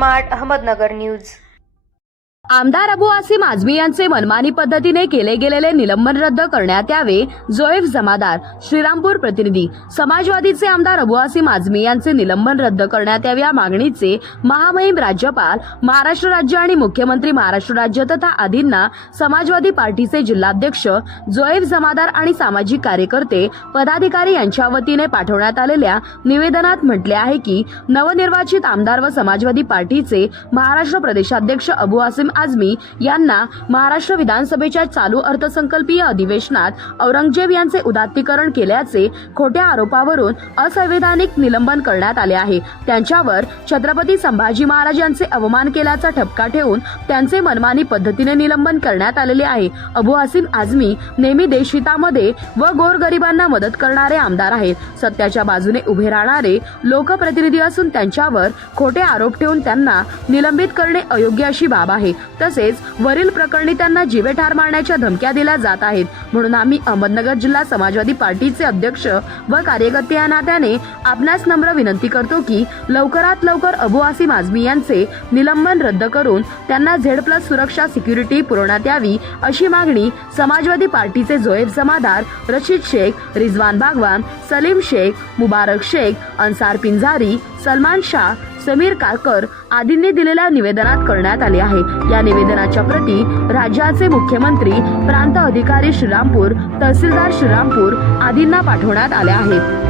Smart Ahmednagar news. आमदार अबू आसिम आझमी यांचे मनमानी पद्धतीने केले गेलेले निलंबन रद्द करण्यात यावे। जोएफ जमादार, श्रीरामपूर प्रतिनिधी। समाजवादीचे आमदार अबू आसिम आझमी यांचे निलंबन रद्द करण्यात यावे या मागणीचे महामहिम राज्यपाल, महाराष्ट्र राज्य आणि मुख्यमंत्री महाराष्ट्र राज्य तथा आदींना समाजवादी पार्टीचे जिल्हाध्यक्ष जोएफ जमादार आणि सामाजिक कार्यकर्ते पदाधिकारी यांच्या वतीने पाठवण्यात आलेल्या निवेदनात म्हटले आहे की नवनिर्वाचित आमदार व समाजवादी पार्टीचे महाराष्ट्र प्रदेशाध्यक्ष अबू आसिम आझमी यांना महाराष्ट्र विधानसभेच्या चालू अर्थसंकल्पीय अधिवेशनात औरंगजेब यांचे उदात्तीकरण केल्याचे खोट्या आरोपावरून असंवैधानिक निलंबन करण्यात आले आहे। त्यांच्यावर छत्रपती संभाजी महाराज यांचे अवमान केल्याचा ठपका ठेवून त्यांचे मनमानी पद्धतीने निलंबन करण्यात आलेले आहे। अबू आसिम आझमी नेहमी देशहितामध्ये व गोरगरिबांना मदत करणारे आमदार आहेत। सत्याच्या बाजूने उभे राहणारे लोकप्रतिनिधी असून त्यांच्यावर खोटे आरोप ठेवून त्यांना निलंबित करणे अयोग्य अशी बाब आहे। तसेच वरील प्रकरणी त्यांना जीवे ठार मारण्याच्या धमक्या दिल्या जात आहेत। म्हणून आम्ही अहमदनगर जिल्हा समाजवादी पार्टीचे अध्यक्ष व कार्यकर्ते या नात्याने आपणास नम्र विनंती करतो की लवकरात लवकर अबू आसिम आझमी यांचे निलंबन रद्द करून त्यांना Z+ सुरक्षा सिक्युरिटी पुरवण्यात यावी अशी मागणी समाजवादी पार्टीचे जोएफ जमादार, रशीद शेख, रिजवान बागवान, सलीम शेख, मुबारक शेख, अन्सार पिंजारी, सलमान शाह, समीर कारकर आदींनी दिलेल्या निवेदनात करण्यात आले आहे। या निवेदनाच्या प्रती राज्याचे मुख्यमंत्री, प्रांत अधिकारी श्रीरामपूर, तहसीलदार श्रीरामपूर आदींना पाठवण्यात आल्या आहेत।